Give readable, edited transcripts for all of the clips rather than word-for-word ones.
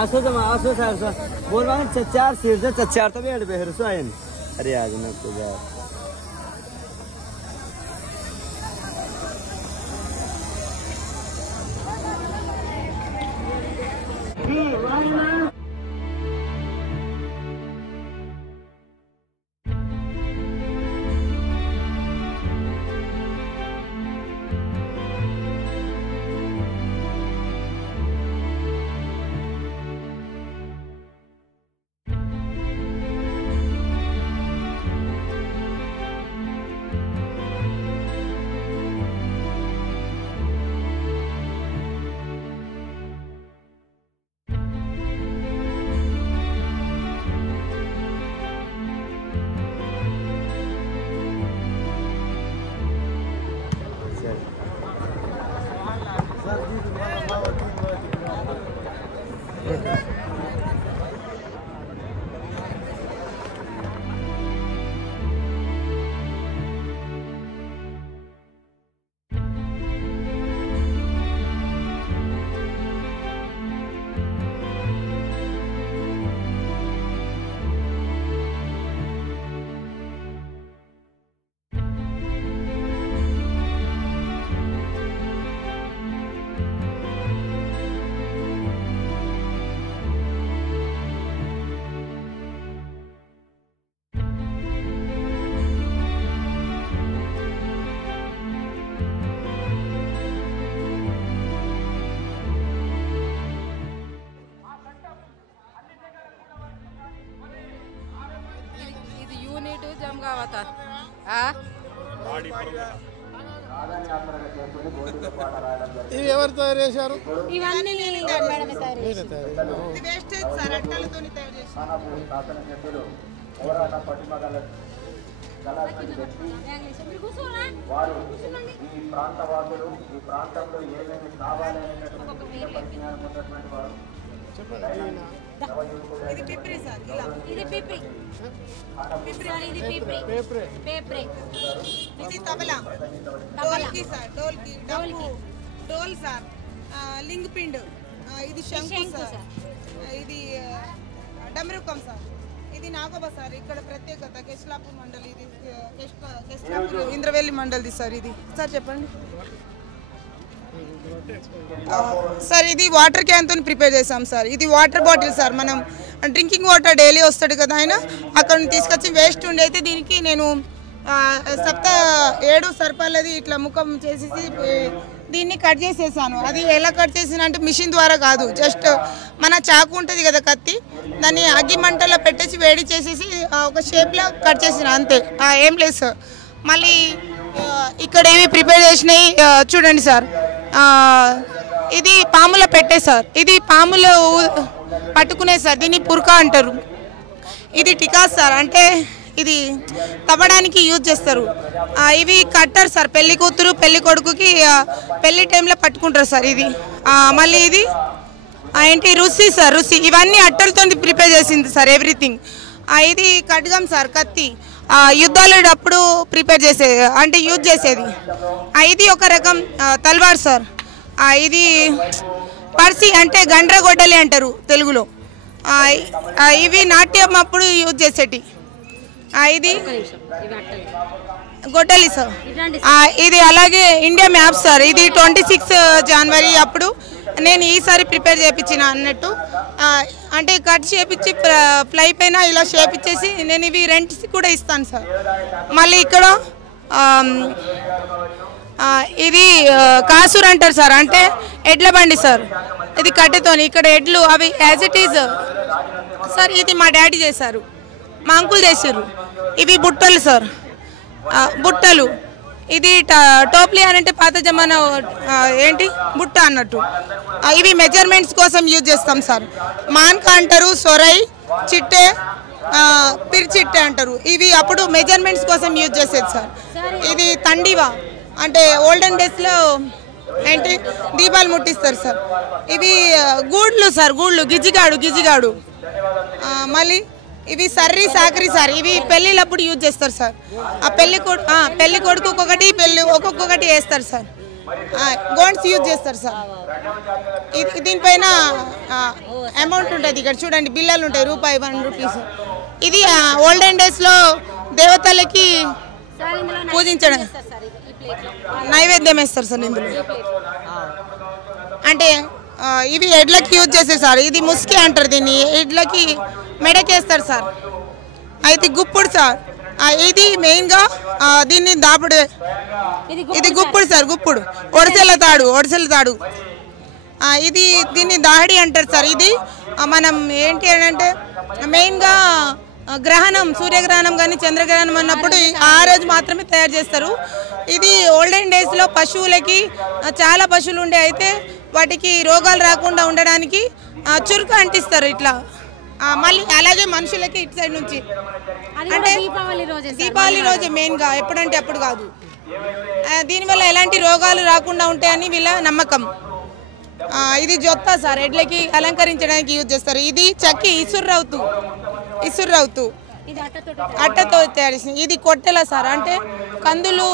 आसो सर बोल रहा हूँ 4 सीट से 4 तो भी बेहर सो आए अरे आज ना तो यार ఇవి ఎవరు తయారు చేశారు? ఇవన్నీ మేడమే తయారు చేశారు. ఇది వేస్టేజ్ సార్ అట్టలతోని తయారు చేశారు. వారు ఈ ప్రాంత వాసులు ఈ ప్రాంతంలో ఏమేమి కావాలనేటువంటి పరిజ్ఞానం ఉన్నటువంటి వారు ఇది పిప్రి సార్ ఇలా ఇది పిప్రి సార్ ఇది పిప్రి పేప్రే ఇది తబలా డోల్కి సార్ డోల్కి డోల్ సార్ లింగ్ పిండ్ ఇది శంకు సార్ ఇది డమరుకం సార్ ఇది నాగోబా సార్ ఇక్కడ ప్రత్యేకత కెస్లాపూర్ మండలి ఇది కెస్లాపూర్ ఇంద్రవెల్లి మండలిది సార్ ఇది సార్ చెప్పండి సార్ ఇది వాటర్ క్యాన్తో ప్రిపేర్ చేసాం సార్ ఇది వాటర్ బాటిల్ సార్ మనం డ్రింకింగ్ వాటర్ డైలీ వస్తాడు కదా ఆయన అక్కడ తీసుకొచ్చి వేస్ట్ ఉండి అయితే దీనికి నేను 7 సర్పాలది ఇట్లా ముఖం చేసేసి దీన్ని కట్ చేసేసాను అది ఎలా కట్ చేసిన అంటే మిషన్ ద్వారా కాదు జస్ట్ మన చాకు ఉంటుంది కదా కత్తి దాన్ని అగ్గి మంటలో పెట్టేసి వేడి చేసేసి ఒక షేప్లో కట్ చేసిన అంతే ఏం లేదు సార్ మళ్ళీ ఇక్కడ ఏమి ప్రిపేర్ చేసినాయి చూడండి సార్ ఇది పాముల పెట్టే సార్ ఇది పాములు పట్టుకునే సార్ దీన్ని పుర్కా అంటారు ఇది టికా సార్ అంటే ఇది తవ్వడానికి యూజ్ చేస్తారు ఇవి కట్టర్ సార్ పెళ్లి కూతురు పెళ్లి కొడుకుకి పెళ్లి టైంలో పట్టుకుంటారు సార్ ఇది మళ్ళీ ఇది ఏంటి రుసి సార్ రుసి ఇవన్నీ అట్టలతో ప్రిపేర్ చేసింది సార్ ఎవ్రీథింగ్ ఇది ఖడ్గం సార్ కత్తి యుద్ధాలు అప్పుడు ప్రిపేర్ చేసేది అంటే యూజ్ చేసేది ఇది ఒక రకం తల్వార్ సార్ ఇది పర్సి అంటే గండ్రగొడ్డలి అంటారు తెలుగులో ఇవి నాట్యం అప్పుడు యూజ్ చేసేటి ఇది గొడ్డలి సార్ ఇది అలాగే ఇండియా మ్యాప్ సార్ ఇది 26 జనవరి అప్పుడు నేను ఈసారి ప్రిపేర్ చేయించిన అన్నట్టు అంటే కట్ చేపించి ఫ్లై పైన ఇలా చేపించేసి నేను ఇవి రెంట్స్ కూడా ఇస్తాను సార్ మళ్ళీ ఇక్కడ ఇది కాసూర్ అంటారు సార్ అంటే ఎడ్ల బండి సార్ ఇది కట్టెతోని ఇక్కడ ఎడ్లు అవి యాజ్ ఇట్ ఈజ్ సార్ ఇది మా డాడీ చేశారు మా అంకుల్ చేసారు ఇవి బుట్టలు సార్ బుట్టలు ఇది టోప్లీ అని అంటే పాత జమానా ఏంటి బుట్ట అన్నట్టు ఇవి మెజర్మెంట్స్ కోసం యూజ్ చేస్తాం సార్ మాన్కా అంటారు సొరై చిట్టె పిర్చిట్టె అంటారు ఇవి అప్పుడు మెజర్మెంట్స్ కోసం యూజ్ చేసేది సార్ ఇది తండివా అంటే ఓల్డెన్ డేస్లో ఏంటి దీపాలు ముట్టిస్తారు సార్ ఇవి గూడ్లు సార్ గూడ్లు గిజిగాడు మళ్ళీ ఇవి సర్రీ సాకరీ సార్ ఇవి పెళ్ళిళ్ళప్పుడు యూజ్ చేస్తారు సార్ ఆ పెళ్లి కొడుకు ఒక్కొక్కటి ఒక్కొక్కటి వేస్తారు సార్ గోండ్స్ యూజ్ చేస్తారు సార్. దీనిపైన అమౌంట్ ఉంటుంది, ఇక్కడ చూడండి బిల్లలు ఉంటాయి, రూపాయి 1 రూపీస్. ఇది ఓల్డెన్ డేస్లో దేవతలకి పూజించడం నైవేద్యం వేస్తారు సార్ ఇందులో. అంటే ఇవి ఎడ్లకి యూజ్ చేస్తారు సార్. ఇది ముస్కి అంటారు దీన్ని, ఎడ్లకి మెడకేస్తారు సార్. అయితే గుప్పుడు సార్, ఇది మెయిన్గా దీన్ని దాపుడు, ఇది గుప్పుడు సార్, గుప్పుడు ఒడిసెల తాడు. ఇది దీన్ని దాహడి అంటారు సార్. ఇది మనం ఏంటి అంటే మెయిన్గా గ్రహణం, సూర్యగ్రహణం కానీ చంద్రగ్రహణం అన్నప్పుడు ఆ రోజు మాత్రమే తయారు చేస్తారు. ఇది ఓల్డెన్ డేస్లో పశువులకి, చాలా పశువులు ఉండే, అయితే వాటికి రోగాలు రాకుండా ఉండడానికి చురుకు అంటిస్తారు ఇట్లా. మళ్ళీ అలాగే మనుషులకి ఇటు సైడ్ నుంచి, అంటే దీపావళి రోజు మెయిన్గా, ఎప్పుడంటే అప్పుడు కాదు. దీనివల్ల ఎలాంటి రోగాలు రాకుండా ఉంటాయని వీళ్ళ నమ్మకం. ఇది జొత్తా సార్, ఎడ్లకి అలంకరించడానికి యూజ్ చేస్తారు. ఇది చక్కి ఇసుర్రవుతూ అట్టతో తయారు చేసింది. ఇది కొట్టెల సార్, అంటే కందులు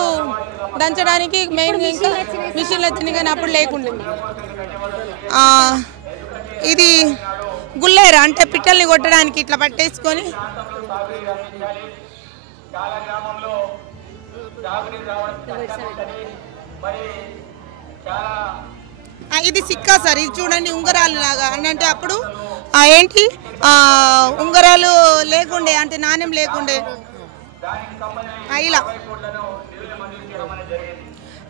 దంచడానికి మెయిన్. ఇంకా మిషన్లు వచ్చినాయి కానీ అప్పుడు లేకుండా. ఇది గుల్లేర, అంటే పిట్టల్ని కొట్టడానికి ఇట్లా పట్టేసుకొని. ఇది సిక్కా సార్, ఇది చూడండి ఉంగరాలు లాగా. అంటే అప్పుడు ఏంటి ఉంగరాలు లేకుండే, అంటే నాణ్యం లేకుండే, ఇలా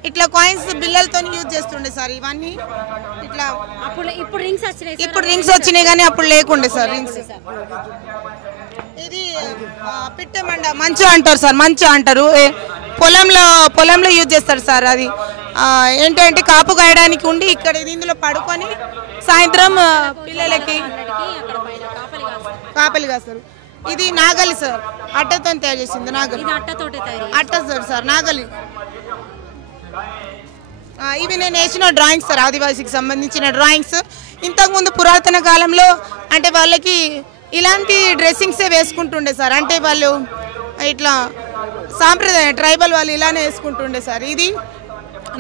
ఇట్లా కాయిన్స్ బిల్లలతో యూజ్ చేస్తుండే సార్. ఇవన్నీ ఇట్లా ఇప్పుడు రింగ్స్ వచ్చినాయి కానీ అప్పుడు లేకుండే సార్ రింగ్స్. ఇది పిట్టె మంచు అంటారు సార్, మంచు అంటారు. పొలంలో యూజ్ చేస్తారు సార్. అది ఏంటంటే కాపు కాయడానికి ఉండి ఇక్కడ ఇందులో పడుకొని సాయంత్రం పిల్లలకి కాపలి కాస్తారు. ఇది నాగలి సార్, అట్టతో తయారు చేసింది నాగలి. అట్ట సార్ నాగలి. ఇవి నేను వేసిన డ్రాయింగ్స్ సార్, ఆదివాసీకి సంబంధించిన డ్రాయింగ్స్. ఇంతకుముందు పురాతన కాలంలో అంటే వాళ్ళకి ఇలాంటి డ్రెస్సింగ్సే వేసుకుంటుండే సార్. అంటే వాళ్ళు ఇట్లా సాంప్రదాయ ట్రైబల్ వాళ్ళు ఇలానే వేసుకుంటుండే సార్. ఇది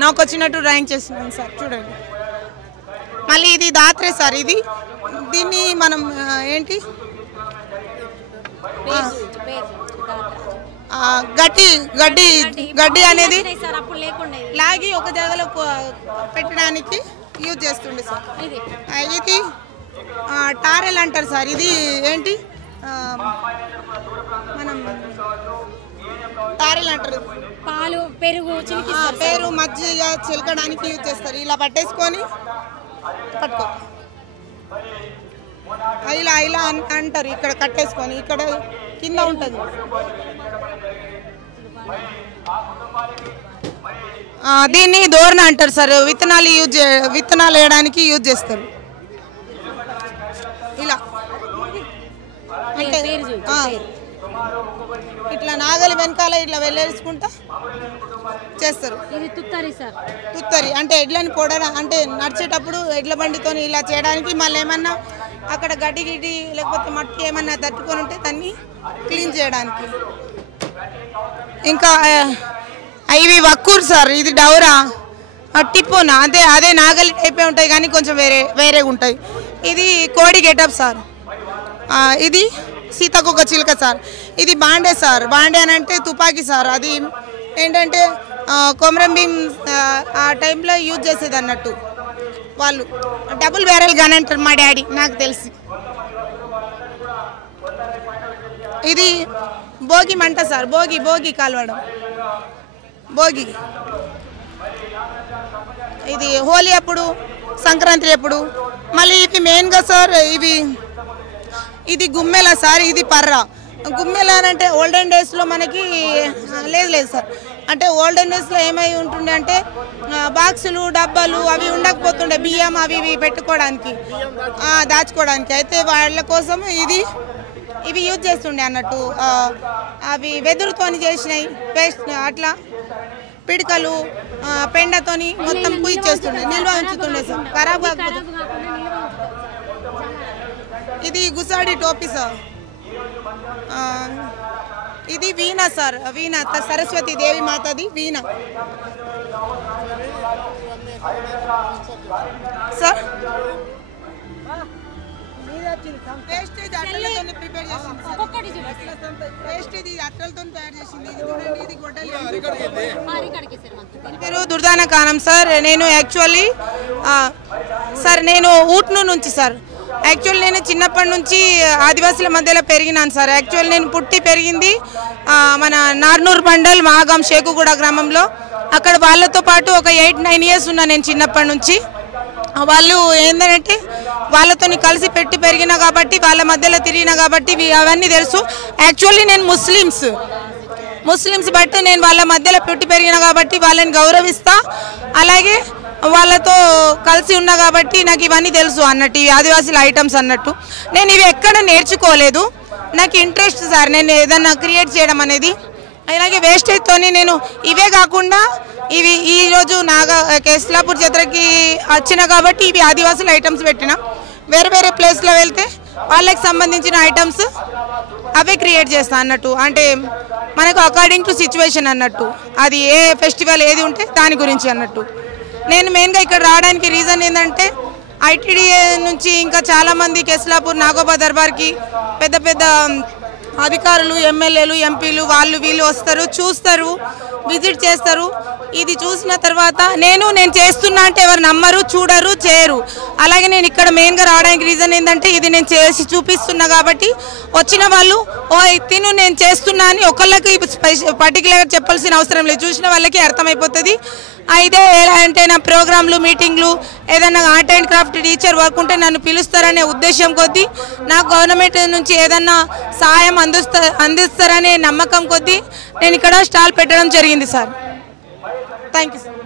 నాకు వచ్చినట్టు డ్రాయింగ్ చేస్తున్నాను సార్, చూడండి. మళ్ళీ ఇది దాత్రే సార్. దీన్ని మనం ఏంటి గడ్డి అనేది లాగి ఒక జాగాలో పెట్టడానికి యూజ్ చేస్తుండే సార్. ఇది టారెల్ అంటారు సార్. ఇది ఏంటి మనం టారెల్ అంటారు, పాలు పెరుగు మజ్జిగ చిలకడానికి యూజ్ చేస్తారు. ఇలా పట్టేసుకొని పట్టుకో, ఇలా అంటారు. ఇక్కడ కట్టేసుకొని ఇక్కడ కింద ఉంటుంది. దీన్ని దోరణ అంటారు సార్. విత్తనాలు వేయడానికి యూజ్ చేస్తారు. ఇలా అంటే ఇట్లా నాగలి వెనకాల ఇట్లా వెళ్ళేసుకుంటా చేస్తారు. తుత్తరి అంటే ఎడ్లని అంటే నడిచేటప్పుడు ఎడ్ల బండితో ఇలా చేయడానికి. మళ్ళీ ఏమన్నా అక్కడ గడ్డి లేకపోతే మట్టి ఏమన్నా తట్టుకొని ఉంటే దాన్ని క్లీన్ చేయడానికి. ఇంకా ఇవి వక్కూరు సార్. ఇది డౌరా, టిప్పునా, అదే నాగలి టైపే ఉంటాయి కానీ కొంచెం వేరేగా ఉంటాయి. ఇది కోడి గెటప్ సార్. ఇది సీతకొక చిలుక సార్. ఇది బాండే సార్. బాండే అని అంటే తుపాకీ సార్. అది ఏంటంటే కొమరం భీం ఆ టైంలో యూజ్ చేసేది అన్నట్టు వాళ్ళు. డబుల్ బ్యారెల్ గన్ అంటారు మా డాడీ, నాకు తెలిసి. ఇది భోగి మంట సార్. భోగి కాల్వడం, భోగి. ఇది హోలీ అప్పుడు, సంక్రాంతి అప్పుడు. మళ్ళీ ఇవి మెయిన్గా సార్ ఇది గుమ్మెల సార్. ఇది పర్ర. గుమ్మెల అని అంటే ఓల్డెన్ డేస్లో మనకి లేదు సార్. అంటే ఓల్డెన్ డేస్లో ఏమై ఉంటుండే అంటే బాక్సులు డబ్బాలు అవి ఉండకపోతుండే, బియ్యం అవి పెట్టుకోవడానికి, దాచుకోవడానికి. అయితే వాళ్ళ కోసం ఇవి యూజ్ చేస్తుండే అన్నట్టు. అవి వెదురుతోని చేసినాయి పేస్ట్, అట్లా పిడకలు పెండతోని మొత్తం పూజ చేస్తుండే, నిల్వ ఉంచుతుండే సార్, ఖరాబ్ కాకపోతే. ఇది గుసాడి టోపీ సార్. ఇది వీణ సార్. వీణ సరస్వతి దేవి మాతది వీణ. సార్ వేస్టేజ్ అట్టలతో ప్రిపేర్ చేసింది సార్. ఒక్కొక్కటి చూడండి. వేస్టేజ్ ఇది అట్టలతో తయారు చేసింది. ఇది చూడండి, ఇది గొడ్డలి. అరికడికి సార్ మొత్తం. పేరు దుర్దాన కానం సార్. నేను యాక్చువల్లీ సార్ నేను ఊట్నూరు నుంచి సార్. యాక్చువల్లీ నేను చిన్నప్పటి నుంచి ఆదివాసుల మధ్యలో పెరిగినాను సార్. యాక్చువల్లీ నేను పుట్టి పెరిగింది మన నార్నూర్ మండల్ మహాగాం షేకుగూడ గ్రామంలో. అక్కడ వాళ్ళతో పాటు ఒక 8-9 ఇయర్స్ ఉన్నా నేను చిన్నప్పటి నుంచి. వాళ్ళు ఏంటంటే వాళ్ళతో కలిసి పెట్టి పెరిగినా కాబట్టి వాళ్ళ మధ్యలో తిరిగినా కాబట్టి అవన్నీ తెలుసు. యాక్చువల్లీ నేను ముస్లిమ్స్ బట్టి నేను వాళ్ళ మధ్యలో పెట్టి పెరిగినా కాబట్టి వాళ్ళని గౌరవిస్తా, అలాగే వాళ్ళతో కలిసి ఉన్నా కాబట్టి నాకు ఇవన్నీ తెలుసు అన్నట్టు, ఈ ఆదివాసీల ఐటమ్స్ అన్నట్టు. నేను ఇవి ఎక్కడ నేర్చుకోలేదు, నాకు ఇంట్రెస్ట్ సార్ నేను ఏదన్నా క్రియేట్ చేయడం అనేది. అలాగే వేస్టేజ్తో నేను ఇవే కాకుండా ఇవి ఈరోజు కేస్లాపూర్ జాతరకి వచ్చిన కాబట్టి ఇవి ఆదివాసుల ఐటమ్స్ పెట్టిన. వేరే వేరే ప్లేస్లో వెళ్తే వాళ్ళకి సంబంధించిన ఐటమ్స్ అవే క్రియేట్ చేస్తా అన్నట్టు. అంటే మనకు అకార్డింగ్ టు సిచ్యువేషన్ అన్నట్టు, అది ఏ ఫెస్టివల్ ఏది ఉంటే దాని గురించి అన్నట్టు. నేను మెయిన్గా ఇక్కడ రావడానికి రీజన్ ఏంటంటే ఐటీడీఏ నుంచి ఇంకా చాలామంది కేస్లాపూర్ నాగోబా దర్బార్కి పెద్ద పెద్ద అధికారులు, ఎమ్మెల్యేలు, ఎంపీలు వాళ్ళు వీళ్ళు వస్తారు, చూస్తారు, విజిట్ చేస్తారు. ఇది చూసిన తర్వాత నేను చేస్తున్నా అంటే ఎవరు నమ్మరు, చూడరు, చేయరు. అలాగే నేను ఇక్కడ మెయిన్గా రావడానికి రీజన్ ఏంటంటే ఇది నేను చేసి చూపిస్తున్నా కాబట్టి వచ్చిన వాళ్ళు తిను నేను చేస్తున్నా అని ఒకళ్ళకి పర్టికులర్గా చెప్పాల్సిన అవసరం లేదు, చూసిన వాళ్ళకి అర్థమైపోతుంది. అయితే ఎలా అంటే నా ప్రోగ్రాంలు, మీటింగ్లు, ఏదైనా art and craft teacher work ఉంటే నన్ను పిలుస్తారనే ఉద్దేశం కొద్దీ, నాకు గవర్నమెంట్ నుంచి ఏదన్నా సహాయం అందిస్తారనే నమ్మకం కొద్దీ నేను ఇక్కడ స్టాల్ పెట్టడం జరిగింది సార్. Thank you sir.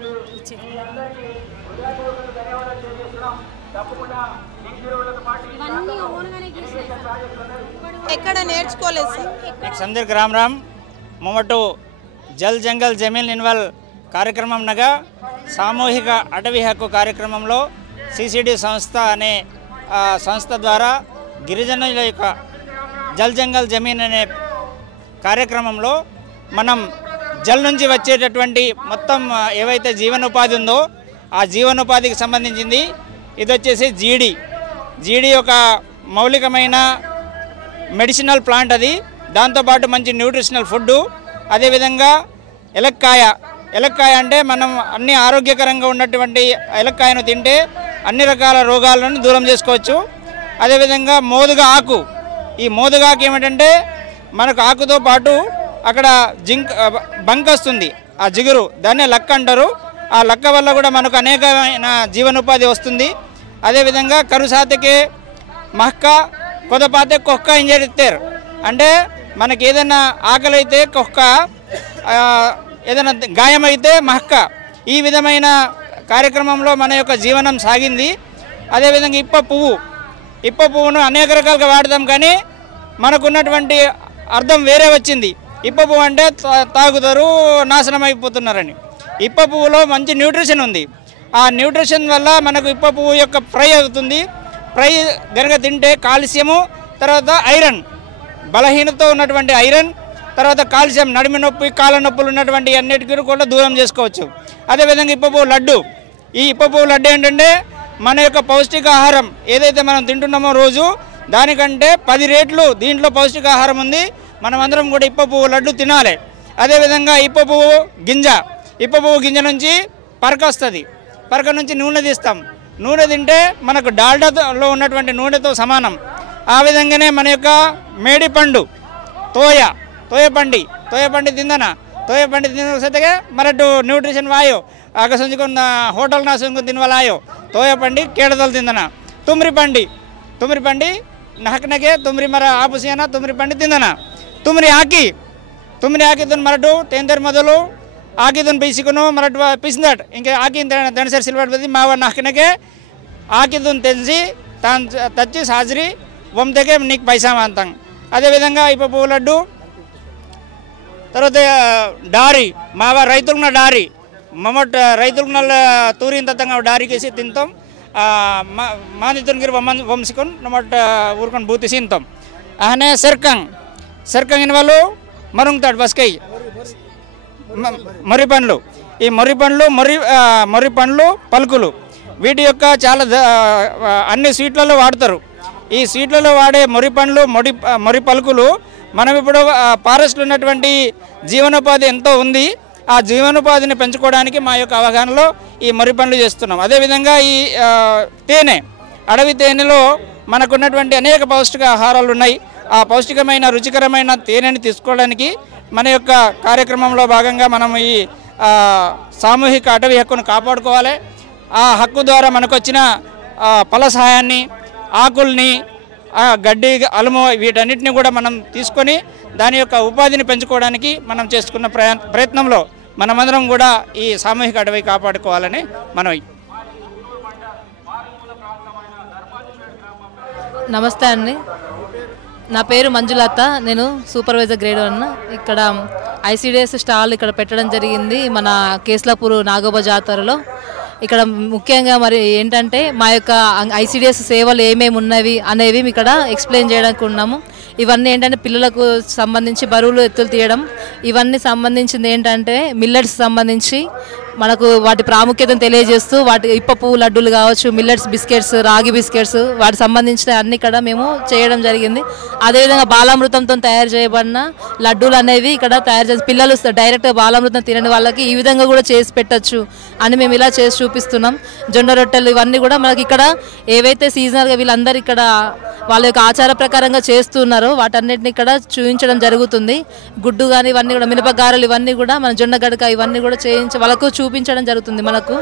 ఇవన్నీ ఓన్గానే గీసినాయి సార్. ఎక్కడ నేర్చుకోలేదు సార్. సందర్కి రామ్ రామ్ మొమటు జల్ జంగల్ జమీన్ ఇన్వాల్ కార్యక్రమం నగా సామూహిక అటవీ హక్కు కార్యక్రమంలో సిసిడి సంస్థ అనే సంస్థ ద్వారా గిరిజనుల యొక్క జల్ జంగల్ జమీన్ అనే కార్యక్రమంలో మనం జల్ నుంచి వచ్చేటటువంటి మొత్తం ఏవైతే జీవనోపాధి ఉందో ఆ జీవనోపాధికి సంబంధించింది ఇది వచ్చేసి జీడి ఒక మౌలికమైన మెడిసినల్ ప్లాంట్. అది దాంతోపాటు మంచి న్యూట్రిషనల్ ఫుడ్డు. అదేవిధంగా ఎలక్కాయ అంటే మనం అన్ని ఆరోగ్యకరంగా ఉన్నటువంటి ఎలక్కాయను తింటే అన్ని రకాల రోగాలను దూరం చేసుకోవచ్చు. అదేవిధంగా మోదుగా ఆకు, ఈ మోదుగా ఆకు ఏమిటంటే మనకు ఆకుతో పాటు అక్కడ బంక్ వస్తుంది, ఆ జిగురు, దాన్నే లక్క అంటారు. ఆ లక్క వల్ల కూడా మనకు అనేకమైన జీవనోపాధి వస్తుంది. అదేవిధంగా కరుసాతకే మహక్క కొదపాతే కొక్క ఇంజడిస్తారు, అంటే మనకి ఏదైనా ఆకలి అయితే కొక్క, ఏదైనా గాయమైతే మహక్క. ఈ విధమైన కార్యక్రమంలో మన యొక్క జీవనం సాగింది. అదేవిధంగా ఇప్ప పువ్వును అనేక రకాలుగా వాడతాం, కానీ మనకున్నటువంటి అర్థం వేరే వచ్చింది. ఇప్ప పువ్వు అంటే తాగుతారు, నాశనం అయిపోతున్నారని. ఇప్ప పువ్వులో మంచి న్యూట్రిషన్ ఉంది. ఆ న్యూట్రిషన్ వల్ల మనకు ఇప్ప పువ్వు యొక్క ఫ్రై అవుతుంది. ఫ్రై గనక తింటే కాల్షియము, తర్వాత ఐరన్, బలహీనతో ఉన్నటువంటి ఐరన్, తర్వాత కాల్షియం, నడిమి నొప్పి, కాళ్ళ నొప్పులు ఉన్నటువంటి అన్నిటికీ కూడా దూరం చేసుకోవచ్చు. అదేవిధంగా ఇప్ప పువ్వు లడ్డు, ఈ ఇప్ప పువ్వు లడ్డు ఏంటంటే మన యొక్క పౌష్టికాహారం ఏదైతే మనం తింటున్నామో రోజు దానికంటే 10 రెట్లు దీంట్లో పౌష్టికాహారం ఉంది. మనమందరం కూడా ఇప్ప పువ్వు లడ్డు తినాలి. అదేవిధంగా ఇప్ప పువ్వు గింజ నుంచి పరక వస్తుంది. పరక నుంచి నూనె తీస్తాం. నూనె తింటే మనకు డాల్డాలో ఉన్నటువంటి నూనెతో సమానం. ఆ విధంగానే మన యొక్క మేడి పండు, తోయపండి తిన్న సతగా మరటు న్యూట్రిషన్ వాయో ಆಗ ಸಂಜೆಗೊಂದು ಹೋಟೆಲ್ನ ಸಂಜೆ ತಿನ್ವಲಾಯೋ ತೋಯಪಂಡಿ ಕೇಳದಲ್ಲಿ ತಿಂದನ ತುಮ್ರಿ ಪಂಡಿ ನಹಕ್ನಗೆ ತುಮ್ರಿ ಮರ ಆಪುಸಿಯನ ತುಮ್ರಿ ಪಂಡಿ ತಿಂದನ ತುಮ್ರಿ ಹಾಕಿದ್ದನ್ನು ಮರಟು ತೇಂದರ್ ಮೊದಲು ಹಾಕಿದ್ದನ್ನು ಬೇಯಿಸಿಕೊಂಡು ಮರಟು ಪಿಸಿದಟ್ ಹಿಂಗೆ ಹಾಕಿ ದಣಸರಿ ಸಿಲ್ಬಟ್ ಬದಿ ಮಾವ ನಹಕ್ನಗೆ ಹಾಕಿದ್ದನ್ನು ತೆಂಸಿ ತಾನು ತಚ್ಚಿ ಸಾಜ್ರಿ ಒಮ್ಮೆಗೆ నీకు పైసా అంతాం. అదేవిధంగా ఇప్ప పువ్వు లడ్డు, తర్వాత డారీ మావ రైతులున్న డారీ మమ్మట్ రైతులున్న తూరిన తత్తంగా డారీకేసి తింటాం. మాదితునిగిరి వంశికొని నమ్మట్ ఊరుకొని బూతిసి తింటాం. ఆనే సెర్కంగ్ ఇన్ వాళ్ళు మరుగుతాడు బస్కై మర్రి పండ్లు. ఈ మొర్రి పండ్లు పలుకులు వీటి యొక్క చాలా అన్ని స్వీట్లలో వాడతారు. ఈ స్వీట్లలో వాడే మొర్రి పండ్లు మొర్రి పలుకులు మనం ఇప్పుడు ఫారెస్ట్లో ఉన్నటువంటి జీవనోపాధి ఎంతో ఉంది. ఆ జీవనోపాధిని పెంచుకోవడానికి మా యొక్క అవగాహనలో ఈ మొర్రి పండ్లు చేస్తున్నాం. అదేవిధంగా ఈ తేనె, అడవి తేనెలో మనకున్నటువంటి అనేక పౌష్టిక ఆహారాలు ఉన్నాయి. ఆ పౌష్టికమైన రుచికరమైన తేనెని తీసుకోవడానికి మన యొక్క కార్యక్రమంలో భాగంగా మనం ఈ సామూహిక అటవీ హక్కును కాపాడుకోవాలి. ఆ హక్కు ద్వారా మనకు వచ్చిన ఫల సహాయాన్ని, ఆకుల్ని, గడ్డి, అలుము వీటన్నిటిని కూడా మనం తీసుకొని దాని యొక్క ఉపాధిని పెంచుకోవడానికి మనం చేసుకున్న ప్రయత్నంలో మనమందరం కూడా ఈ సామూహిక అటవీ కాపాడుకోవాలని మనం. నమస్తే అండి, నా పేరు మంజులత. నేను సూపర్వైజర్ గ్రేడ్ 1. ఇక్కడ ఐసిడిఎస్ స్టాల్ ఇక్కడ పెట్టడం జరిగింది మన కేస్లాపూర్ నాగోబా జాతరలో. ఇక్కడ ముఖ్యంగా మరి ఏంటంటే మా యొక్క ఐసిడిఎస్ సేవలు ఏమేమి ఉన్నవి అనేవి ఇక్కడ ఎక్స్ప్లెయిన్ చేయడానికి ఉన్నాము. ఇవన్నీ ఏంటంటే పిల్లలకు సంబంధించి బరువులు ఎత్తులు తీయడం, ఇవన్నీ సంబంధించింది ఏంటంటే మిల్లెట్స్ సంబంధించి మనకు వాటి ప్రాముఖ్యతను తెలియజేస్తూ వాటి ఇప్ప పువ్వు లడ్డూలు కావచ్చు, మిల్లెట్స్ బిస్కెట్స్, రాగి బిస్కెట్స్, వాటి సంబంధించిన అన్ని ఇక్కడ మేము చేయడం జరిగింది. అదేవిధంగా బాలామృతంతో తయారు చేయబడిన లడ్డూలు అనేవి ఇక్కడ తయారు చేసి పిల్లలు డైరెక్ట్గా బాలామృతం తినని వాళ్ళకి ఈ విధంగా కూడా చేసి పెట్టచ్చు అని మేము ఇలా చేసి చూపిస్తున్నాం. జొన్న రొట్టెలు ఇవన్నీ కూడా మనకి ఇక్కడ ఏవైతే సీజనల్గా వీళ్ళందరూ ఇక్కడ వాళ్ళ యొక్క ఆచార ప్రకారంగా చేస్తున్నారో వాటన్నిటిని ఇక్కడ చూపించడం జరుగుతుంది. గుడ్డు కానీ ఇవన్నీ కూడా, మినపగారెలు ఇవన్నీ కూడా, మన జొన్న గడక ఇవన్నీ కూడా వాళ్ళకు చూపించడం జరుగుతుంది మనకు.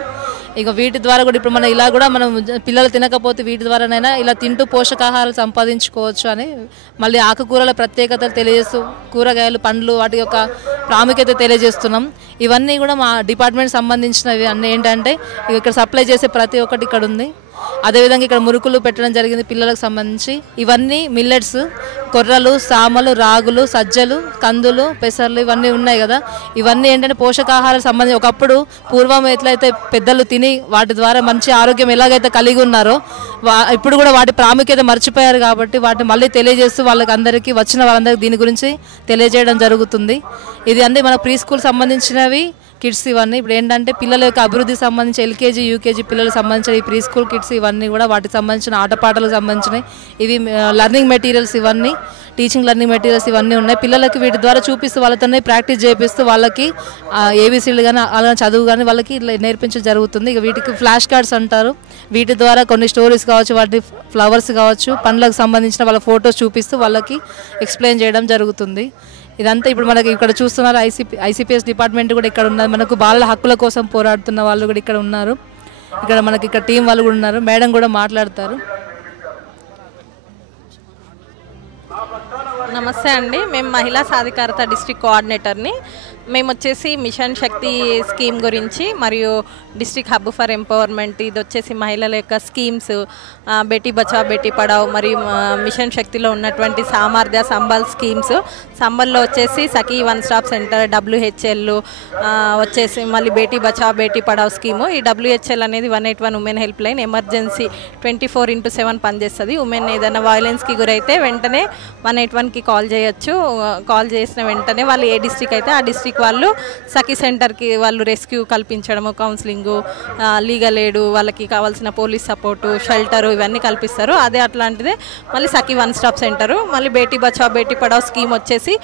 ఇక వీటి ద్వారా కూడా ఇప్పుడు మనం ఇలా కూడా మనం పిల్లలు తినకపోతే వీటి ద్వారానైనా ఇలా తింటూ పోషకాహారాలు సంపాదించుకోవచ్చు అని మళ్ళీ ఆకుకూరల ప్రత్యేకతలు తెలియజేస్తూ, కూరగాయలు, పండ్లు వాటి యొక్క ప్రాముఖ్యత తెలియజేస్తున్నాం. ఇవన్నీ కూడా మా డిపార్ట్మెంట్ సంబంధించినవి అన్నీ ఏంటంటే ఇక్కడ సప్లై చేసే ప్రతి ఒక్కటి ఇక్కడ ఉంది. అదేవిధంగా ఇక్కడ మురుకులు పెట్టడం జరిగింది పిల్లలకు సంబంధించి. ఇవన్నీ మిల్లెట్స్, కొర్రలు, సామలు, రాగులు, సజ్జలు, కందులు, పెసర్లు ఇవన్నీ ఉన్నాయి కదా. ఇవన్నీ ఏంటంటే పోషకాహారాలకు సంబంధించి ఒకప్పుడు పూర్వం ఎట్లయితే పెద్దలు తిని వాటి ద్వారా మంచి ఆరోగ్యం ఎలాగైతే కలిగి ఉన్నారో ఇప్పుడు కూడా వాటి ప్రాముఖ్యత మర్చిపోయారు. కాబట్టి వాటిని మళ్ళీ తెలియజేస్తూ వాళ్ళకి అందరికీ వచ్చిన వాళ్ళందరికీ దీని గురించి తెలియజేయడం జరుగుతుంది. ఇది అన్నీ మన ప్రీ స్కూల్ సంబంధించినవి కిడ్స్. ఇవన్నీ ఇప్పుడు ఏంటంటే పిల్లల యొక్క అభివృద్ధికి సంబంధించి ఎల్కేజీ, యూకేజీ పిల్లలకు సంబంధించిన ఈ ప్రీ స్కూల్ కిడ్స్ ఇవన్నీ కూడా వాటికి సంబంధించిన ఆటపాటలకు సంబంధించినవి. ఇవి లర్నింగ్ మెటీరియల్స్, ఇవన్నీ టీచింగ్ లర్నింగ్ మెటీరియల్స్ ఇవన్నీ ఉన్నాయి. పిల్లలకి వీటి ద్వారా చూపిస్తూ వాళ్ళతోనే ప్రాక్టీస్ చేపిస్తూ వాళ్ళకి ఏబీసీలు కానీ అలా చదువు కానీ వాళ్ళకి నేర్పించడం జరుగుతుంది. ఇక వీటికి ఫ్లాష్ కార్డ్స్ అంటారు. వీటి ద్వారా కొన్ని స్టోరీస్ కావచ్చు, వాటి ఫ్లవర్స్ కావచ్చు, పండ్లకు సంబంధించిన వాళ్ళ ఫొటోస్ చూపిస్తూ వాళ్ళకి ఎక్స్ప్లెయిన్ చేయడం జరుగుతుంది. ఇదంతా ఇప్పుడు మనకి ఇక్కడ చూస్తున్నారు. ఐసిపిఎస్ డిపార్ట్మెంట్ కూడా ఇక్కడ ఉన్నది. మనకు బాలల హక్కుల కోసం పోరాడుతున్న వాళ్ళు కూడా ఇక్కడ ఉన్నారు. ఇక్కడ మనకి ఇక్కడ టీం వాళ్ళు కూడా ఉన్నారు. మేడం కూడా మాట్లాడతారు. నమస్తే అండి, మేము మహిళా సాధికారత డిస్ట్రిక్ట్ కోఆర్డినేటర్ని. మేము వచ్చేసి మిషన్ శక్తి స్కీమ్ గురించి మరియు డిస్ట్రిక్ట్ హబ్ ఫర్ ఎంపవర్మెంట్, ఇది వచ్చేసి మహిళల యొక్క స్కీమ్స్, బేటీ బచావ్ బేటీ పడావ్ మరియు మిషన్ శక్తిలో ఉన్నటువంటి సామర్థ్య సంబల్ స్కీమ్స్. సంబల్లో వచ్చేసి సఖీ వన్ స్టాప్ సెంటర్, WHL వచ్చేసి మళ్ళీ బేటీ బచావ్ బేటీ పడావ్ స్కీము. ఈ WHL అనేది 181 ఉమెన్ హెల్ప్ లైన్, ఎమర్జెన్సీ 24/7 పనిచేస్తుంది. ఉమెన్ ఏదైనా వైలెన్స్కి గురైతే వెంటనే 181కి కాల్ చేయొచ్చు. కాల్ చేసిన వెంటనే వాళ్ళు ఏ డిస్ట్రిక్ట్ అయితే ఆ డిస్ట్రిక్ట్ వాళ్ళు సఖీ సెంటర్కి వాళ్ళు రెస్క్యూ కల్పించడము, కౌన్సిలింగు, లీగల్ ఎయిడ్, వాళ్ళకి కావాల్సిన పోలీస్ సపోర్టు, షెల్టరు ఇవన్నీ కల్పిస్తారు. అదే అట్లాంటిదే మళ్ళీ సఖీ వన్ స్టాప్ సెంటరు. మళ్ళీ బేటీ బచావ్ బేటీ పడావ్ స్కీమ్ వచ్చేసి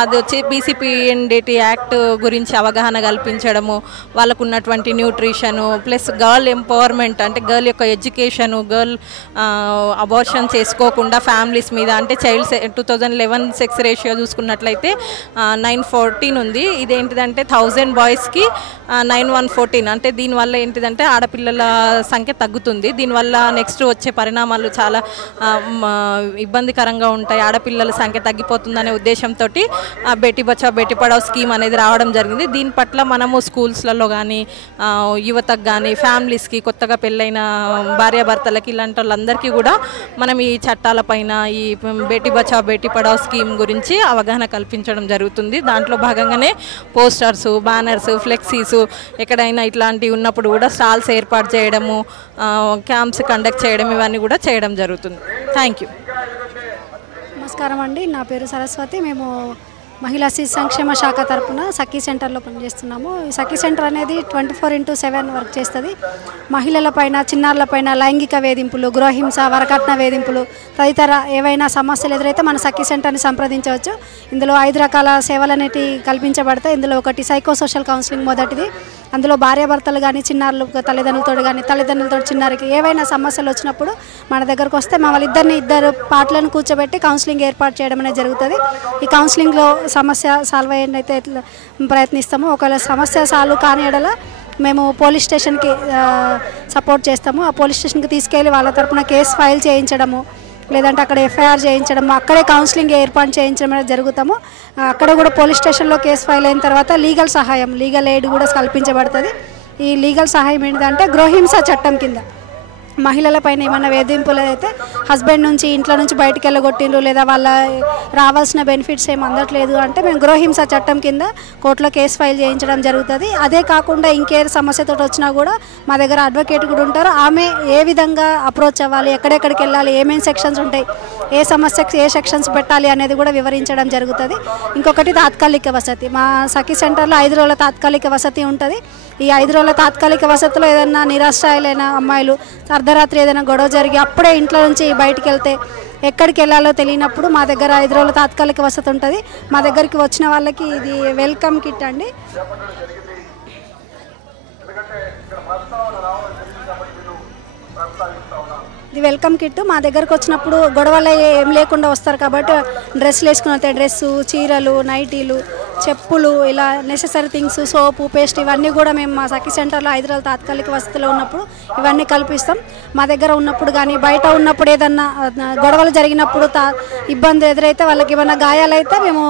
అది వచ్చి BCPNDT యాక్ట్ గురించి అవగాహన కల్పించడము, వాళ్ళకు ఉన్నటువంటి న్యూట్రిషను ప్లస్ గర్ల్ ఎంపవర్మెంట్, అంటే గర్ల్ యొక్క ఎడ్యుకేషను, గర్ల్ అబార్షన్ చేసుకోకుండా ఫ్యామిలీస్ మీద, అంటే చైల్డ్ 2011 సెక్స్ రేషియో చూసుకున్నట్లయితే 914 ఉంది. ఇదేంటిదంటే 1000 బాయ్స్కి 914. అంటే దీనివల్ల ఏంటిదంటే ఆడపిల్లల సంఖ్య తగ్గుతుంది. దీనివల్ల నెక్స్ట్ వచ్చే పరిణామాలు చాలా ఇబ్బందికరంగా ఉంటాయి. ఆడపిల్లల సంఖ్య తగ్గిపోతుందనే ఉద్దేశంతో బేటీ బచావ్ బేటీ పడావ్ స్కీమ్ అనేది రావడం జరిగింది. దీని పట్ల మనము స్కూల్స్లలో కానీ యువతకు కానీ ఫ్యామిలీస్కి, కొత్తగా పెళ్ళైన భార్యాభర్తలకి, ఇలాంటి వాళ్ళందరికీ కూడా మనం ఈ చట్టాలపైన, ఈ బేటీ బచావ్ బేటీ పడావ్ స్కీమ్ గురించి అవగాహన కల్పించడం జరుగుతుంది. దాంట్లో భాగంగానే పోస్టర్స్, బ్యానర్స్, ఫ్లెక్సీస్, ఎక్కడైనా ఇట్లాంటివి ఉన్నప్పుడు కూడా స్టాల్స్ ఏర్పాటు చేయడము, క్యాంప్స్ కండక్ట్ చేయడం ఇవన్నీ కూడా చేయడం జరుగుతుంది. Thank you. నమస్కారం అండి, నా పేరు సరస్వతి. మేము మహిళా శిశు సంక్షేమ శాఖ తరపున సఖీ సెంటర్లో పనిచేస్తున్నాము. ఈ సఖీ సెంటర్ అనేది 24/7 వర్క్ చేస్తుంది. మహిళలపైన, చిన్నారులపైన లైంగిక వేధింపులు, గృహహింస, వరకట్న వేధింపులు తదితర ఏవైనా సమస్యలు ఎదురైతే మన సఖీ సెంటర్ని సంప్రదించవచ్చు. ఇందులో 5 రకాల సేవలు అనేవి కల్పించబడతాయి. ఇందులో ఒకటి సైకో సోషల్ కౌన్సిలింగ్ మొదటిది. అందులో భార్యాభర్తలు కానీ, చిన్నారులు తల్లిదండ్రులతో కానీ, తల్లిదండ్రులతో చిన్నారికి ఏవైనా సమస్యలు వచ్చినప్పుడు మన దగ్గరకు వస్తే మా ఇద్దరు పార్ట్లను కూర్చోబెట్టి కౌన్సిలింగ్ ఏర్పాటు చేయడం అనేది జరుగుతుంది. ఈ కౌన్సిలింగ్లో సమస్య సాల్వ్ అయ్యేటైతే ప్రయత్నిస్తాము. ఒకవేళ సమస్య సాల్వ్ కాని ఎడల మేము పోలీస్ స్టేషన్కి సపోర్ట్ చేస్తాము. ఆ పోలీస్ స్టేషన్కి తీసుకెళ్ళి వాళ్ళ తరపున కేసు ఫైల్ చేయించడము, లేదంటే అక్కడ ఎఫ్ఐఆర్ చేయించడము, అక్కడే కౌన్సిలింగ్ ఏర్పాటు చేయించడం అనేది జరుగుతాము. అక్కడ కూడా పోలీస్ స్టేషన్లో కేసు ఫైల్ అయిన తర్వాత లీగల్ సహాయం, లీగల్ ఎయిడ్ కూడా కల్పించబడుతుంది. ఈ లీగల్ సహాయం ఏంటంటే గృహహింస చట్టం కింద మహిళలపైన ఏమైనా వేధింపులు అయితే హస్బెండ్ నుంచి ఇంట్లో నుంచి బయటికి వెళ్ళగొట్టిండ్రు, లేదా వాళ్ళ రావాల్సిన బెనిఫిట్స్ ఏమి అందట్లేదు అంటే మేము గృహహింస చట్టం కింద కోర్టులో కేసు ఫైల్ చేయించడం జరుగుతుంది. అదే కాకుండా ఇంకే సమస్యతో వచ్చినా కూడా మా దగ్గర అడ్వకేట్ కూడా ఉంటారు. ఆమె ఏ విధంగా అప్రోచ్ అవ్వాలి, ఎక్కడెక్కడికి వెళ్ళాలి, ఏమేమి సెక్షన్స్ ఉంటాయి, ఏ సమస్యకి ఏ సెక్షన్స్ పెట్టాలి అనేది కూడా వివరించడం జరుగుతుంది. ఇంకొకటి తాత్కాలిక వసతి. మా సఖీ సెంటర్లో 5 రోజుల తాత్కాలిక వసతి ఉంటుంది. ఈ 5 రోజుల తాత్కాలిక వసతిలో ఏదైనా నిరాశ్రయాలైన అమ్మాయిలు అర్ధరాత్రి ఏదైనా గొడవ జరిగి అప్పుడే ఇంట్లో నుంచి బయటికి వెళ్తే ఎక్కడికి వెళ్ళాలో తెలియనప్పుడు మా దగ్గర 5 రోజుల తాత్కాలిక వసతి ఉంటుంది. మా దగ్గరికి వచ్చిన వాళ్ళకి ఇది వెల్కమ్ కిట్ అండి. ఇది వెల్కమ్ కిట్. మా దగ్గరకు వచ్చినప్పుడు గొడవలు ఏం లేకుండా వస్తారు కాబట్టి డ్రెస్సులు వేసుకుని వస్తాయి. డ్రెస్సు, చీరలు, నైటీలు, చెప్పులు, ఇలా నెసెసరీ థింగ్స్, సోపు, పేస్ట్ ఇవన్నీ కూడా మేము మా సఖీ సెంటర్లో 5 రోజుల తాత్కాలిక వసతిలో ఉన్నప్పుడు ఇవన్నీ కల్పిస్తాం. మా దగ్గర ఉన్నప్పుడు కానీ బయట ఉన్నప్పుడు ఏదన్నా గొడవలు జరిగినప్పుడు ఇబ్బంది ఎదురైతే వాళ్ళకి ఏమైనా గాయాలైతే మేము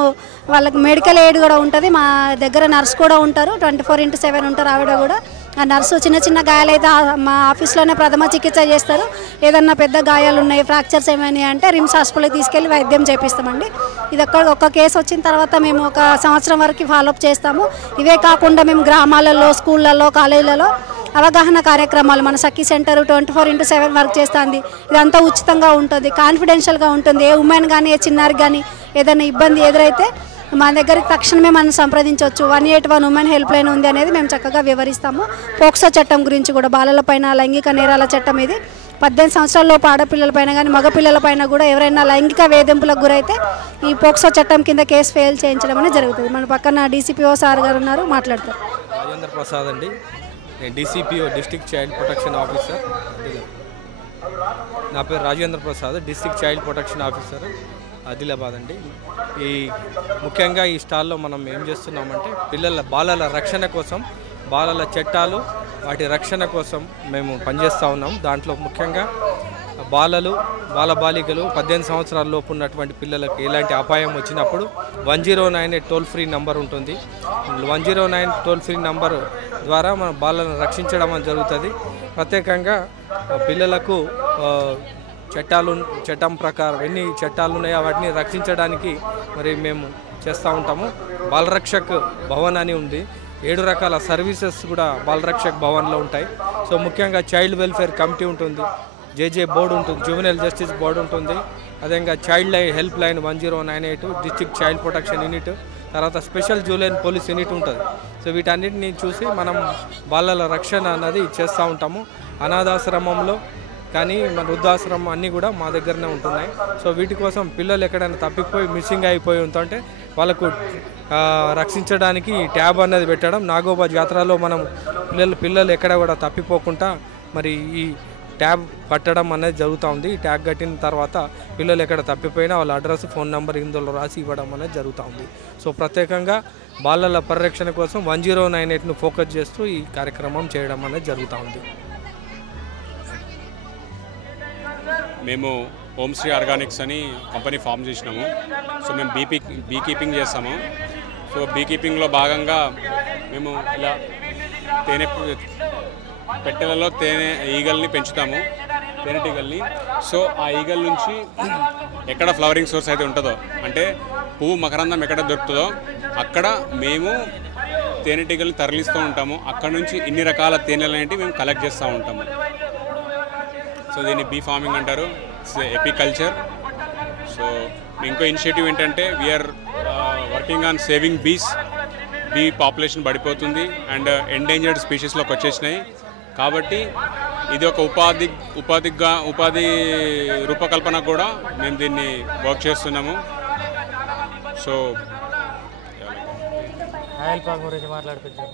వాళ్ళకి మెడికల్ ఎయిడ్ కూడా ఉంటుంది. మా దగ్గర నర్స్ కూడా ఉంటారు, 24/7 ఉంటారు. ఆవిడ కూడా ఆ నర్సు చిన్న చిన్న గాయాలైతే మా ఆఫీస్లోనే ప్రథమ చికిత్స చేస్తారు. ఏదన్నా పెద్ద గాయాలు ఉన్నాయి, ఫ్రాక్చర్స్ ఏమైనా అంటే రిమ్స్ హాస్పిటల్కి తీసుకెళ్ళి వైద్యం చేపిస్తామండి. ఇది ఒక్క కేసు వచ్చిన తర్వాత మేము 1 సంవత్సరం వరకు ఫాలోఅప్ చేస్తాము. ఇవే కాకుండా మేము గ్రామాలలో, స్కూళ్ళల్లో, కాలేజీలలో అవగాహన కార్యక్రమాలు మన సఖీ సెంటర్ 24/7 వర్క్ చేస్తుంది. ఇదంతా ఉచితంగా ఉంటుంది, కాన్ఫిడెన్షియల్గా ఉంటుంది. ఏ ఉమెన్ కానీ, ఏ చిన్నారికి కానీ ఏదైనా ఇబ్బంది ఎదురైతే మా దగ్గరికి తక్షణమే మనం సంప్రదించవచ్చు. 181 ఉమెన్ హెల్ప్ లైన్ ఉంది అనేది మేము చక్కగా వివరిస్తాము. పోక్సో చట్టం గురించి కూడా, బాలలపైన లైంగిక నేరాల చట్టం ఇది. 18 సంవత్సరాలలోపు ఆడపిల్లలపైన కానీ మగపిల్లలపైన కూడా ఎవరైనా లైంగిక వేధింపులకు గురైతే ఈ పోక్సో చట్టం కింద కేసు ఫైల్ చేయించడం అనేది జరుగుతుంది. మన పక్కన డీసీపీఓ సార్ గారు ఉన్నారు, మాట్లాడతారు. రాజేంద్ర ప్రసాద్ అండి, నేను DCPO district child protection officer. నా పేరు Rajendra Prasad, district child protection officer, Adilabad అండి. ముఖ్యంగా ఈ స్టాల్లో మనం ఏం చేస్తున్నామంటే బాలల రక్షణ కోసం, బాలల చట్టాలు వాటి రక్షణ కోసం మేము పనిచేస్తూ ఉన్నాం. దాంట్లో ముఖ్యంగా బాలబాలికలు 18 సంవత్సరాల లోపు ఉన్నటువంటి పిల్లలకు ఎలాంటి అపాయం వచ్చినప్పుడు 109 టోల్ ఫ్రీ నంబర్ ఉంటుంది. 109 టోల్ ఫ్రీ నంబర్ ద్వారా మన బాలలను రక్షించడం జరుగుతుంది. ప్రత్యేకంగా పిల్లలకు చట్టం ప్రకారం ఎన్ని చట్టాలు ఉన్నాయో వాటిని రక్షించడానికి మరి మేము చేస్తూ ఉంటాము. బాలరక్షక్ భవన్ అని ఉంది, 7 రకాల సర్వీసెస్ కూడా బాలరక్షక్ భవన్లో ఉంటాయి. సో ముఖ్యంగా చైల్డ్ వెల్ఫేర్ కమిటీ ఉంటుంది, జేజే బోర్డు ఉంటుంది, జువెనైల్ జస్టిస్ బోర్డు ఉంటుంది, అదేవిధంగా child help line 1098, district child protection unit, తర్వాత స్పెషల్ జూలైన్ పోలీస్ యూనిట్ ఉంటుంది. సో వీటన్నిటిని చూసి మనం బాలల రక్షణ అన్నది చేస్తూ ఉంటాము. అనాథాశ్రమంలో కానీ మన వృద్ధాశ్రమం అన్నీ కూడా మా దగ్గరనే ఉంటున్నాయి. సో వీటి కోసం పిల్లలు ఎక్కడైనా తప్పిపోయి మిస్సింగ్ అయిపోయి ఉంటుంటే వాళ్ళకు రక్షించడానికి ట్యాబ్ అనేది పెట్టడం. నాగోబా జాతరలో మనం పిల్లలు ఎక్కడ కూడా తప్పిపోకుండా మరి ఈ ట్యాబ్ కట్టడం అనేది జరుగుతూ ఉంది. ఈ ట్యాగ్ కట్టిన తర్వాత పిల్లలు ఎక్కడ తప్పిపోయినా వాళ్ళ అడ్రస్, ఫోన్ నెంబర్ ఇందులో రాసి ఇవ్వడం అనేది జరుగుతూ ఉంది. సో ప్రత్యేకంగా బాలల పరిరక్షణ కోసం 1098ను ఫోకస్ చేస్తూ ఈ కార్యక్రమం చేయడం అనేది జరుగుతూ ఉంది. మేము హోమ్శ్రీ ఆర్గానిక్స్ అని కంపెనీ ఫామ్ చేసినాము. సో మేము బీ కీపింగ్ చేస్తాము. సో బీ కీపింగ్లో భాగంగా మేము ఇలా తేనె పెట్టెలలో ఈగల్ని పెంచుతాము, తేనెటీగల్ని. సో ఆ ఈగల నుంచి ఎక్కడ ఫ్లవరింగ్ సోర్స్ అయితే ఉంటుందో, అంటే పువ్వు మకరందం ఎక్కడ దొరుకుతుందో అక్కడ మేము తేనెటీగల్ని తరలిస్తూ ఉంటాము. అక్కడ నుంచి ఇన్ని రకాల తేనెలు అనేవి మేము కలెక్ట్ చేస్తూ ఉంటాము. సో దీన్ని బీ ఫార్మింగ్ అంటారు, ఎపికల్చర్. సో ఇంకో ఇనిషియేటివ్ ఏంటంటే వీఆర్ వర్కింగ్ ఆన్ సేవింగ్ బీస్. బీ పాపులేషన్ పడిపోతుంది అండ్ ఎండేంజర్డ్ స్పీషీస్లోకి వచ్చేసినాయి. కాబట్టి ఇది ఒక ఉపాధి రూపకల్పన కూడా మేము దీన్ని వర్క్ చేస్తున్నాము. సో ఆయిల్ పామ్ గురించి మాట్లాడుకుంటాం.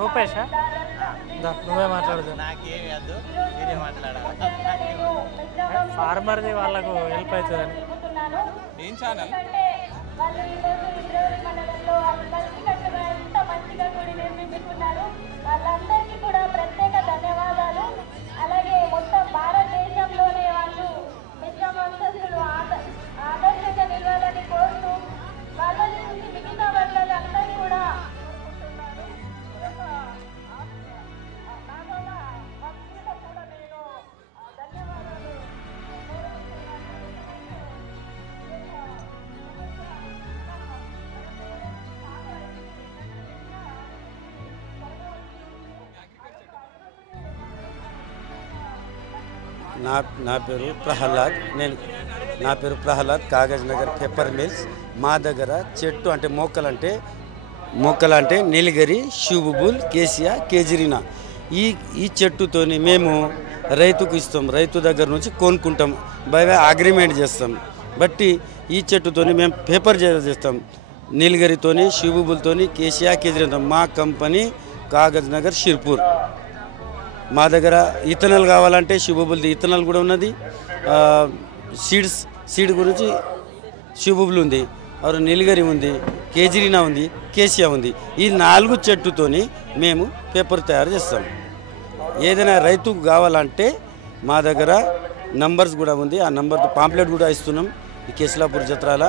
రూపేష్ నువ్వే మాట్లాడుతావు. నాకేమి వద్దు, మీరే మాట్లాడాలి. ఫార్మర్ది వాళ్ళకు హెల్ప్ అవుతుందని. ఏం ఛానల్ వాళ్ళందరికీ కూడా ప్రత్యేక ధన్యవాదాలు. అలాగే మొత్తం భారతదేశంలోనే వాళ్ళు విశ్వవంశస్థులు ఆదర్శంగా నిలవాలని కోరుతూ వాళ్ళని చూసి మిగతా వాళ్ళందరూ కూడా నా పేరు ప్రహ్లాద్. నా పేరు Prahlad. Kagaznagar paper mills. మా దగ్గర చెట్టు అంటే మొక్కలు అంటే నీలగిరి, షూబుబుల్, కేసియా, కేజరీనా ఈ చెట్టుతోని మేము రైతుకు ఇస్తాం. రైతు దగ్గర నుంచి కొనుక్కుంటాం, బై అగ్రిమెంట్ చేస్తాం. బట్టి ఈ చెట్టుతోని మేము పేపర్ చేస్తాం. నీలగిరితోని, షూబుబుల్తోని, కేసియా, కేజరీనా. మా కంపెనీ కాగజ్ నగర్ షిర్పూర్. మా దగ్గర ఇథనాల్ కావాలంటే షూబుబుల్ది ఇథనాల్ కూడా ఉన్నది. సీడ్ గురించి షూబుబుల్ ఉంది, నీలగిరి ఉంది, కేజరీనా ఉంది, కేసియా ఉంది. ఈ 4 చెట్టుతోని మేము పేపర్ తయారు చేస్తాం. ఏదైనా రైతుకు కావాలంటే మా దగ్గర నంబర్స్ కూడా ఉంది. ఆ నంబర్తో పాంప్లెట్ కూడా ఇస్తున్నాం. ఈ కేసులాపూర్ జత్రాల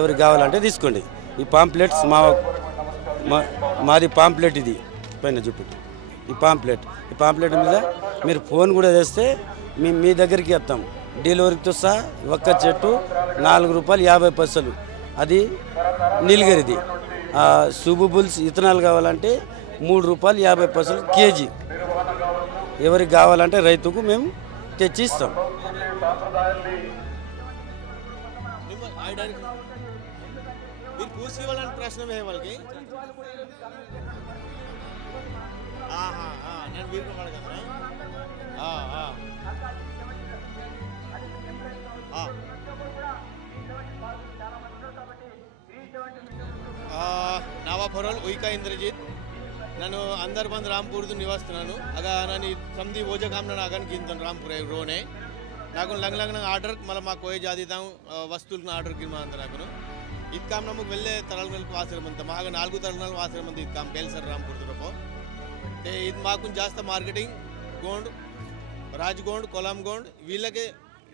ఎవరికి కావాలంటే తీసుకోండి. ఈ పాంప్లెట్స్ మాది పాంప్లెట్ ఇది పైన చూపెట్టు. ఈ పాంప్లెట్ మీద మీరు ఫోన్ కూడా చేస్తే మీ దగ్గరికి వస్తాం. డెలివరీతో సహా ఒక్క చెట్టు ₹4.50. అది నీలగిరిది. షూబుబుల్స్ ఇథనాల్ కావాలంటే ₹3.50 కేజీ. ఎవరికి కావాలంటే రైతుకు మేము తెచ్చి ఇస్తాం. ప్రశ్న వాళ్ళకి నేను వీరు అడగదా ನಾವ ಫರೋಲ್ ಉಯ್ಕ ಇಂದ್ರಜಿತ್. ನಾನು ಅಂದರ್ ಬಂದು ರಾಂಪುರದು ನಿವಾಸಿస్తున్నాను. ಆಗ ನಾನು ಸಮದಿ ಓಜಗಾಮ್ ನಾನು ಆಗನ್ಕಿಂತ ರಾಂಪುರ ರೋನೆ నాకు లంగ్ ఆర్డర్ మళ్ళీ మాకు పోయి జాతీయం వస్తువులను ఆర్డర్కి మా అంత నాకు ఇది కామ్ నమ్మకు వెళ్ళే తరలకు ఆశ్రమంత మాకు 4 తరగతులు ఆశ్రమంత ఇది కామ్ బేల్సర్ రాంపూర్తో ఇది మాకు జాస్త మార్కెటింగ్ గోండ్ రాజ్గోండ్ కొలంగోండ్ వీళ్ళకే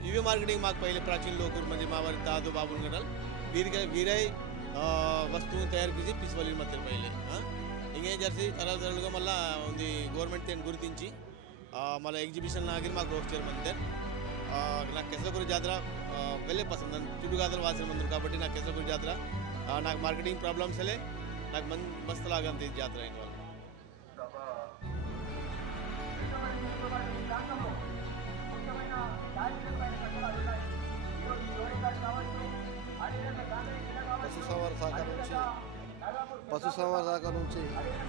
ఇవే మార్కెటింగ్ మాకు పहिले प्राचीन लोग मंदी मावारी दादू बाबू गडल వీరై వస్తువుని తయారు చేసి పిసివలి మధ్య పहिले ఇంకేం చేసి తరలుగా మళ్ళీ ఉంది గవర్నమెంట్ గుర్తించి మళ్ళీ ఎగ్జిబిషన్ ఆగి మాకు గ్రోత్ చైర్మన్ నాకు కేశవపురి జాతర వెళ్ళే పసంద్ చుట్టుగాదలు వాసిన మందులు కాబట్టి నాకు కేశవపురి జాతర నాకు మార్కెటింగ్ ప్రాబ్లమ్స్ వెళ్ళే నాకు మస్తు లాగా అంత జాతర అయిన వాళ్ళు. పశుసంవర్ధక శాఖ నుంచి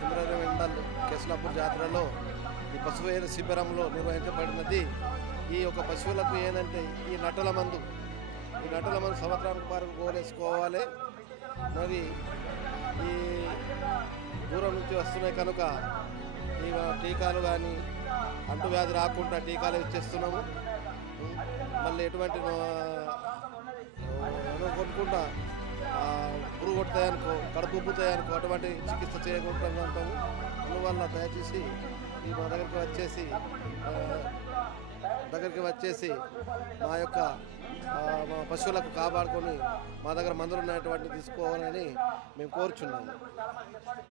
ఇంద్రాదేవి మండల్ కేశలాపూర్ జాతరలో ఈ పశువు శిబిరంలో నిర్వహించబడినది. ఈ యొక్క పశువులకు ఏంటంటే ఈ నట్టల మందు సంవత్సరానికి వరకు కోలేసుకోవాలి. మరి ఈ దూరం నుంచి వస్తున్నాయి కనుక ఈ టీకాలు కానీ అంటువ్యాధి రాకుండా టీకాలు ఇచ్చేస్తున్నాము. మళ్ళీ ఎటువంటి కొనుక్కుంటా పురుగు కొడతాయనుకో, కడుపు ఉబ్బుతాయనుకో అటువంటి చికిత్స చేయకుండా ఉంటాము. అందువల్ల దయచేసి మా దగ్గరికి వచ్చేసి మా యొక్క మా పశువులకు కాపాడుకొని మా దగ్గర మందులు ఉన్నటువంటి తీసుకోవాలని మేము కోరుచున్నాము.